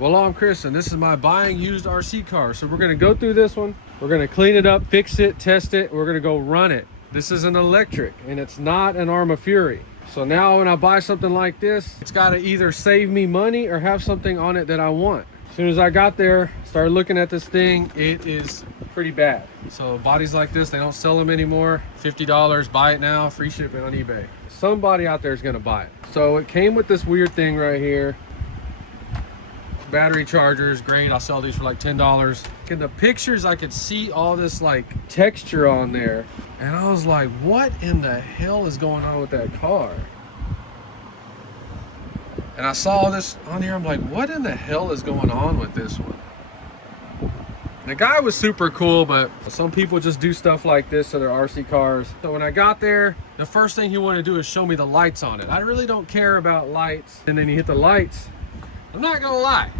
Well, I'm Chris, and this is my buying used RC car. So we're gonna go through this one. We're gonna clean it up, fix it, test it. We're gonna go run it. This is an electric, and it's not an Arma Fury. So now when I buy something like this, it's gotta either save me money or have something on it that I want. As soon as I got there, started looking at this thing, it is pretty bad. So bodies like this, they don't sell them anymore. $50, buy it now, free shipping on eBay. Somebody out there is gonna buy it. So it came with this weird thing right here. Battery chargers, great. I'll sell these for like $10. In the pictures, I could see all this like texture on there. And I was like, what in the hell is going on with that car? And I saw this on here. I'm like, what in the hell is going on with this one? The guy was super cool, but some people just do stuff like this to their RC cars. So when I got there, the first thing he wanted to do is show me the lights on it. I really don't care about lights. And then you hit the lights. I'm not gonna lie,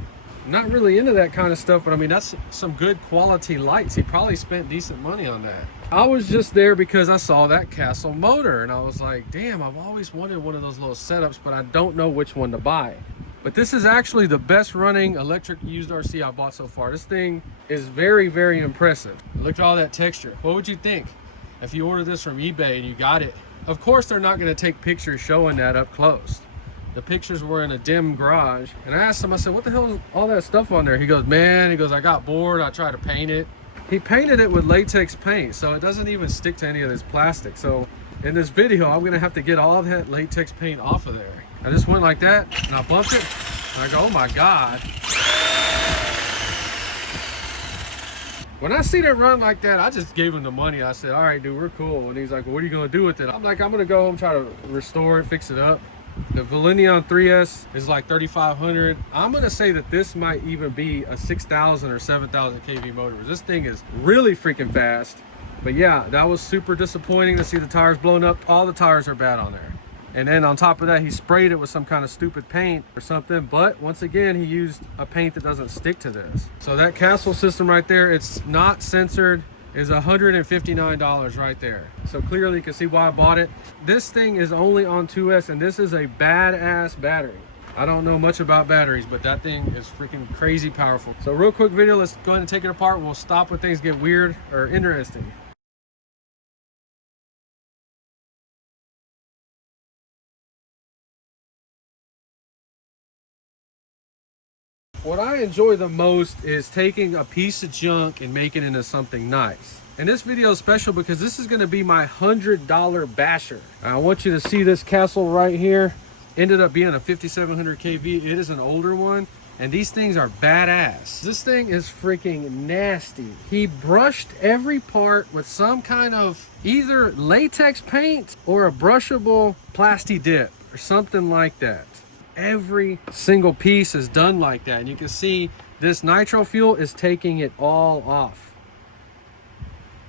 I'm not really into that kind of stuff, but I mean, that's some good quality lights. He probably spent decent money on that. I was just there because I saw that Castle motor, and I was like, damn, I've always wanted one of those little setups, but I don't know which one to buy. But this is actually the best running electric used RC I bought so far. This thing is very, very impressive. Look at all that texture. What would you think if you ordered this from eBay and you got it? Of course, they're not gonna take pictures showing that up close. The pictures were in a dim garage, and I asked him, I said, what the hell is all that stuff on there? He goes, man, I got bored, I tried to paint it. He painted it with latex paint, so it doesn't even stick to any of this plastic. So in this video, I'm gonna have to get all that latex paint off of there. I just went like that, and I bumped it, and I go, oh my God. When I seen it run like that, I just gave him the money. I said, all right, dude, we're cool. And he's like, well, what are you gonna do with it? I'm like, I'm gonna go home, try to restore it, fix it up. The Valenion 3S is like 3,500. I'm gonna say that this might even be a 6,000 or 7,000 kV motor. This thing is really freaking fast. But yeah, that was super disappointing to see the tires blown up. All the tires are bad on there. And then on top of that, he sprayed it with some kind of stupid paint or something. But once again, he used a paint that doesn't stick to this. So that Castle system right there, it's not censored, is $159 right there. So clearly you can see why I bought it. This thing is only on 2S, and this is a badass battery. I don't know much about batteries, but that thing is freaking crazy powerful. So real quick video, let's go ahead and take it apart. We'll stop when things get weird or interesting. What I enjoy the most is taking a piece of junk and making it into something nice. And this video is special because this is gonna be my $100 basher. I want you to see this Castle right here. Ended up being a 5700 kV. It is an older one, and these things are badass. This thing is freaking nasty. He brushed every part with some kind of either latex paint or a brushable plasti dip or something like that. Every single piece is done like that, and you can see this nitro fuel is taking it all off.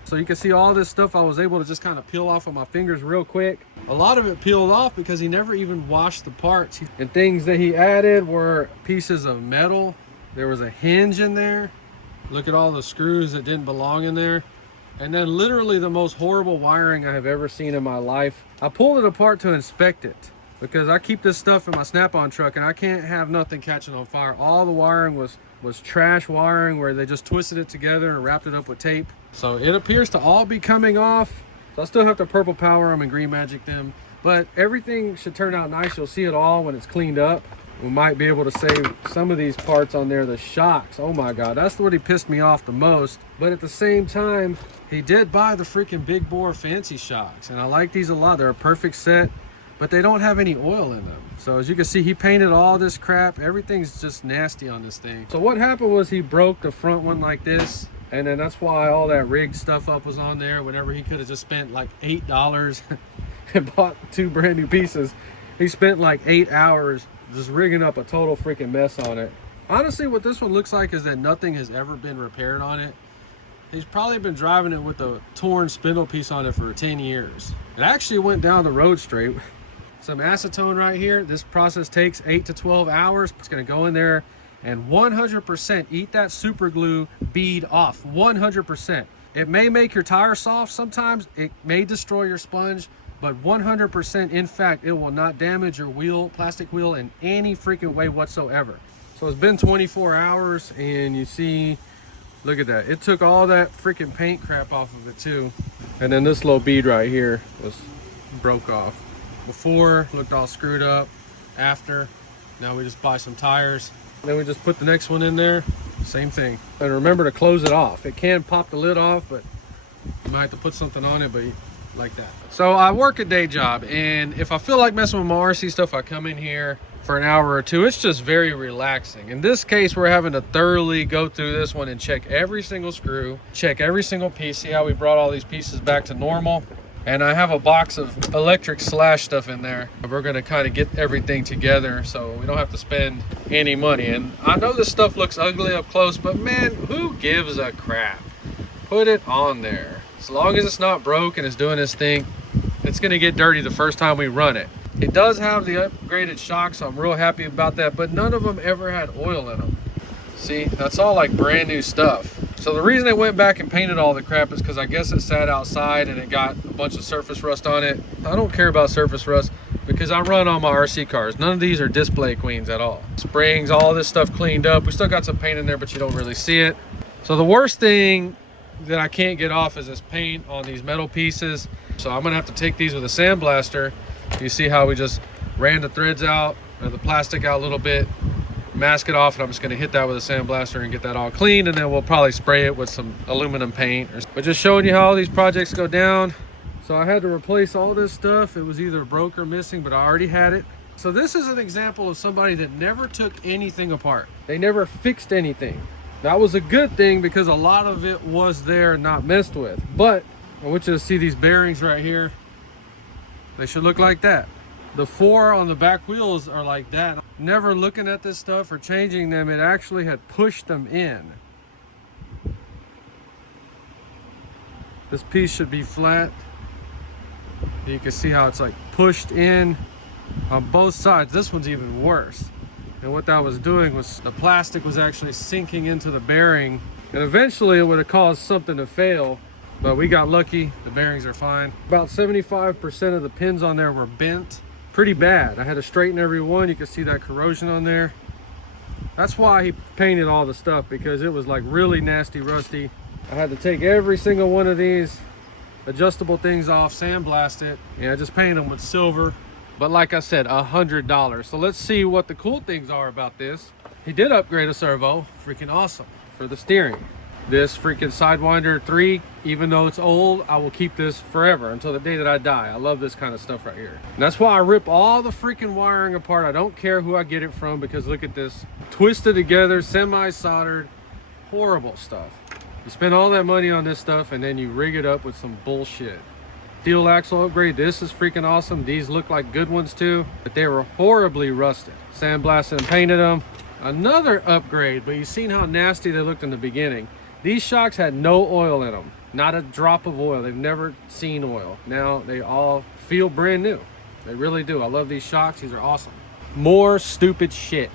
So you can see all this stuff I was able to just kind of peel off of my fingers real quick. A lot of it peeled off because he never even washed the parts. And things that he added were pieces of metal. There was a hinge in there. Look at all the screws that didn't belong in there. And then literally the most horrible wiring I have ever seen in my life. I pulled it apart to inspect it, because I keep this stuff in my Snap-on truck and I can't have nothing catching on fire. All the wiring was trash wiring where they just twisted it together and wrapped it up with tape. So it appears to all be coming off. So I still have to purple power them and green magic them, but everything should turn out nice. You'll see it all when it's cleaned up. We might be able to save some of these parts on there. The shocks, oh my God, that's what he pissed me off the most. But at the same time, he did buy the freaking big bore fancy shocks, and I like these a lot. They're a perfect set, but they don't have any oil in them. So as you can see, he painted all this crap. Everything's just nasty on this thing. So what happened was he broke the front one like this, and then that's why all that rigged stuff up was on there, whenever he could have just spent like $8 and bought 2 brand new pieces. He spent like 8 hours just rigging up a total freaking mess on it. Honestly, what this one looks like is that nothing has ever been repaired on it. He's probably been driving it with a torn spindle piece on it for 10 years. It actually went down the road straight. Some acetone right here. This process takes 8 to 12 hours. It's gonna go in there and 100% eat that super glue bead off, 100%. It may make your tire soft sometimes, it may destroy your sponge, but 100% in fact, it will not damage your wheel, plastic wheel in any freaking way whatsoever. So it's been 24 hours and you see, look at that. It took all that freaking paint crap off of it too. And then this little bead right here was broke off. Before, looked all screwed up. After, now we just buy some tires. Then we just put the next one in there. Same thing. And remember to close it off. It can pop the lid off, but you might have to put something on it, but like that. So I work a day job, and if I feel like messing with my RC stuff, I come in here for an hour or two. It's just very relaxing. In this case, we're having to thoroughly go through this one and check every single screw, check every single piece, see how we brought all these pieces back to normal. And I have a box of Traxxas Slash stuff in there. We're gonna kind of get everything together so we don't have to spend any money. And I know this stuff looks ugly up close, but man, who gives a crap? Put it on there. As long as it's not broke and it's doing its thing, it's gonna get dirty the first time we run it. It does have the upgraded shocks, so I'm real happy about that, but none of them ever had oil in them. See, that's all like brand new stuff. So the reason I went back and painted all the crap is because I guess it sat outside and it got a bunch of surface rust on it. I don't care about surface rust because I run all my RC cars. None of these are display queens at all. Springs, all this stuff cleaned up. We still got some paint in there, but you don't really see it. So the worst thing that I can't get off is this paint on these metal pieces. So I'm gonna have to take these with a sandblaster. You see how we just ran the threads out, or the plastic out a little bit, mask it off, and I'm just gonna hit that with a sandblaster and get that all clean, and then we'll probably spray it with some aluminum paint. But just showing you how all these projects go down. So I had to replace all this stuff. It was either broke or missing, but I already had it. So this is an example of somebody that never took anything apart. They never fixed anything. That was a good thing because a lot of it was there and not messed with. But I want you to see these bearings right here. They should look like that. The 4 on the back wheels are like that. Never looking at this stuff or changing them, it actually had pushed them in. This piece should be flat. You can see how it's like pushed in on both sides. This one's even worse. And what that was doing was the plastic was actually sinking into the bearing, and eventually it would have caused something to fail. But we got lucky, the bearings are fine. About 75% of the pins on there were bent pretty bad. I had to straighten every one. You can see that corrosion on there. That's why he painted all the stuff, because it was like really nasty rusty. I had to take every single one of these adjustable things off, sandblast it, and I just painted them with silver. But like I said, $100. So let's see what the cool things are about this. He did upgrade a servo, freaking awesome, for the steering. This freaking Sidewinder 3, even though it's old, I will keep this forever until the day that I die. I love this kind of stuff right here. And that's why I rip all the freaking wiring apart. I don't care who I get it from, because look at this. Twisted together, semi-soldered, horrible stuff. You spend all that money on this stuff and then you rig it up with some bullshit. Steel axle upgrade, this is freaking awesome. These look like good ones too, but they were horribly rusted. Sandblasted and painted them. Another upgrade, but you've seen how nasty they looked in the beginning. These shocks had no oil in them, not a drop of oil. They've never seen oil. Now they all feel brand new. They really do. I love these shocks. These are awesome. More stupid shit.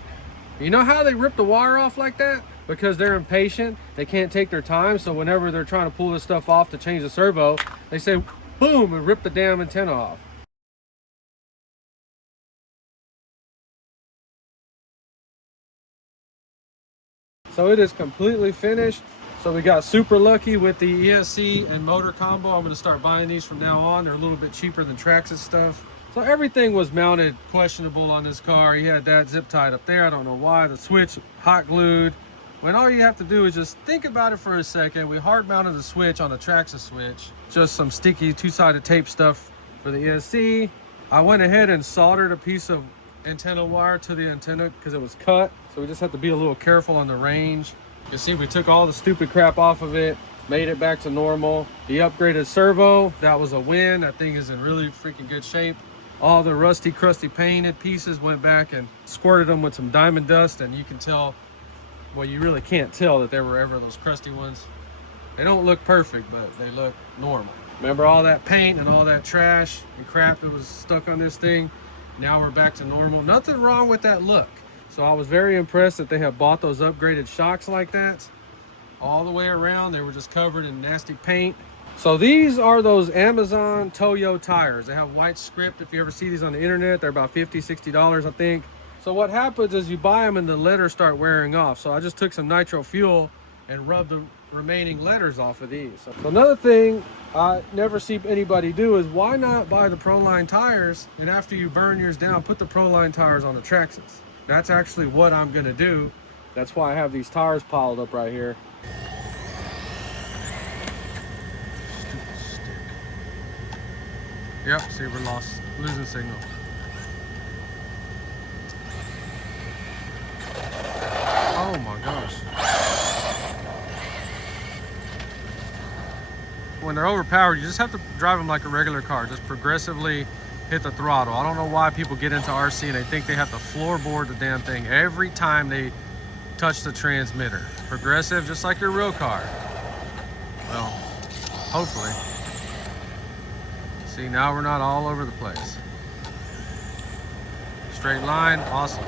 You know how they rip the wire off like that? Because they're impatient. They can't take their time. So whenever they're trying to pull this stuff off to change the servo, they say, boom, and rip the damn antenna off. So it is completely finished. So we got super lucky with the ESC and motor combo. I'm gonna start buying these from now on. They're a little bit cheaper than Traxxas stuff. So everything was mounted questionable on this car. He had that zip tied up there. I don't know why. The switch hot glued. When all you have to do is just think about it for a second. We hard mounted the switch on a Traxxas switch. Just some sticky two-sided tape stuff for the ESC. I went ahead and soldered a piece of antenna wire to the antenna because it was cut. So we just have to be a little careful on the range. You can see we took all the stupid crap off of it, made it back to normal. The upgraded servo, that was a win. That thing is in really freaking good shape. All the rusty, crusty painted pieces went back and squirted them with some diamond dust, and you can tell, well, you really can't tell that there were ever those crusty ones. They don't look perfect, but they look normal. Remember all that paint and all that trash and crap that was stuck on this thing? Now we're back to normal. Nothing wrong with that look. So I was very impressed that they have bought those upgraded shocks like that. All the way around, they were just covered in nasty paint. So these are those Amazon Toyo tires. They have white script. If you ever see these on the internet, they're about $50, $60, I think. So what happens is you buy them and the letters start wearing off. So I just took some nitro fuel and rubbed the remaining letters off of these. So another thing I never see anybody do is why not buy the Proline tires, and after you burn yours down, put the Proline tires on the Traxxas. That's actually what I'm gonna do. That's why I have these tires piled up right here. Yep, see, we're losing signal. Oh my gosh. When they're overpowered, you just have to drive them like a regular car. Just progressively hit the throttle. I don't know why people get into RC and they think they have to floorboard the damn thing every time they touch the transmitter. Progressive, just like your real car. Well, hopefully. See, now we're not all over the place. Straight line, awesome.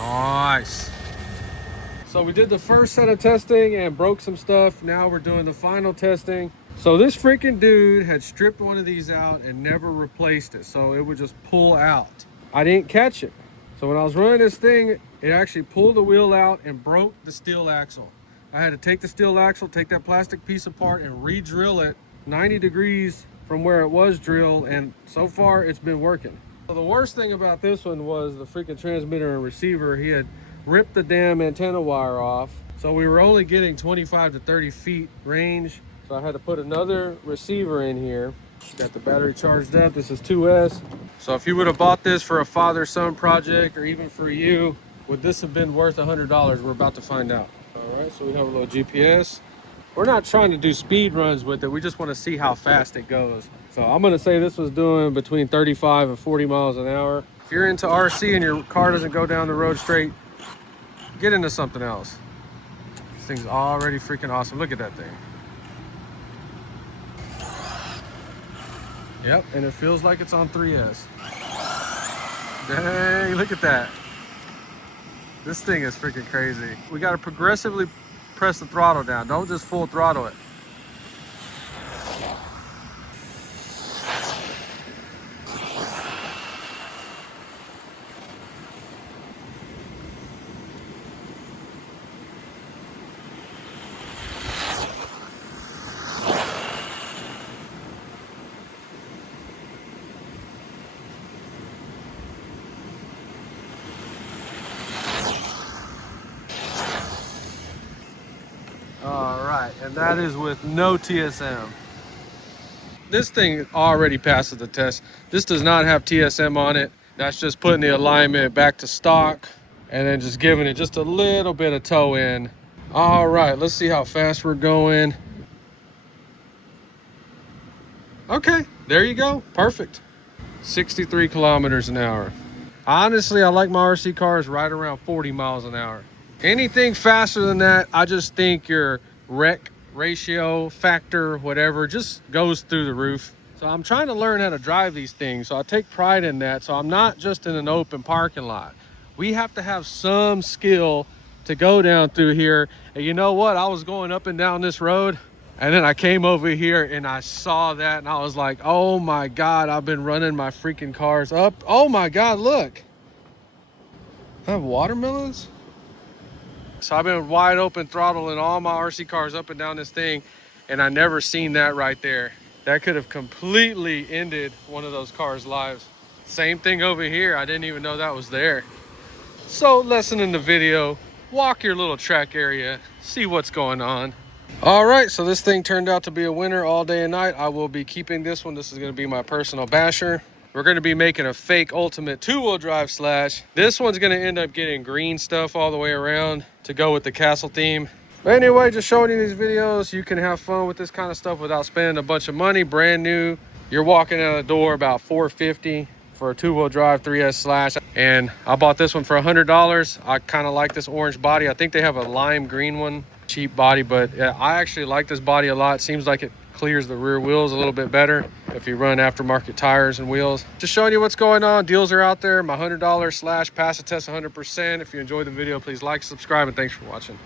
Nice. So we did the first set of testing and broke some stuff. Now we're doing the final testing. So this freaking dude had stripped one of these out and never replaced it. So it would just pull out. I didn't catch it. So when I was running this thing, it actually pulled the wheel out and broke the steel axle. I had to take the steel axle, take that plastic piece apart and re-drill it 90 degrees from where it was drilled. And so far it's been working. So the worst thing about this one was the freaking transmitter and receiver. He had ripped the damn antenna wire off. So we were only getting 25 to 30 feet range. So I had to put another receiver in here. Got the battery charged up. This is 2S. So if you would have bought this for a father-son project or even for you, would this have been worth $100? We're about to find out. All right, so we have a little GPS. We're not trying to do speed runs with it. We just want to see how fast it goes. So I'm going to say this was doing between 35 and 40 miles an hour. If you're into RC and your car doesn't go down the road straight, get into something else. This thing's already freaking awesome. Look at that thing. Yep, and it feels like it's on 3S. Dang, look at that. This thing is freaking crazy. We got to progressively press the throttle down. Don't just full throttle it. All right, and that is with no TSM. This thing already passes the test. This does not have TSM on it. That's just putting the alignment back to stock and then just giving it just a little bit of toe in. All right, let's see how fast we're going. Okay, there you go, perfect. 63 kilometers an hour. Honestly, I like my RC cars right around 40 miles an hour. Anything faster than that, I just think your wreck ratio, factor, whatever, just goes through the roof. So I'm trying to learn how to drive these things. So I take pride in that. So I'm not just in an open parking lot. We have to have some skill to go down through here. And you know what? I was going up and down this road and then I came over here and I saw that and I was like, oh my God, I've been running my freaking cars up. Oh my God, look. I have watermelons. So I've been wide open throttling all my RC cars up and down this thing, and I never seen that right there. That could have completely ended one of those cars' lives. Same thing over here. I didn't even know that was there. So lesson in the video, walk your little track area, see what's going on. All right, so this thing turned out to be a winner all day and night. I will be keeping this one. This is going to be my personal basher. We're going to be making a fake ultimate two-wheel drive Slash. This one's going to end up getting green stuff all the way around to go with the castle theme. But anyway, just showing you these videos. You can have fun with this kind of stuff without spending a bunch of money. Brand new. You're walking out the door about $450 for a two-wheel drive 3S Slash. And I bought this one for $100. I kind of like this orange body. I think they have a lime green one. Cheap body, but yeah, I actually like this body a lot. It seems like it clears the rear wheels a little bit better if you run aftermarket tires and wheels. Just showing you what's going on. Deals are out there. My $100 Slash pass the test 100%. If you enjoyed the video, please like, subscribe, and thanks for watching.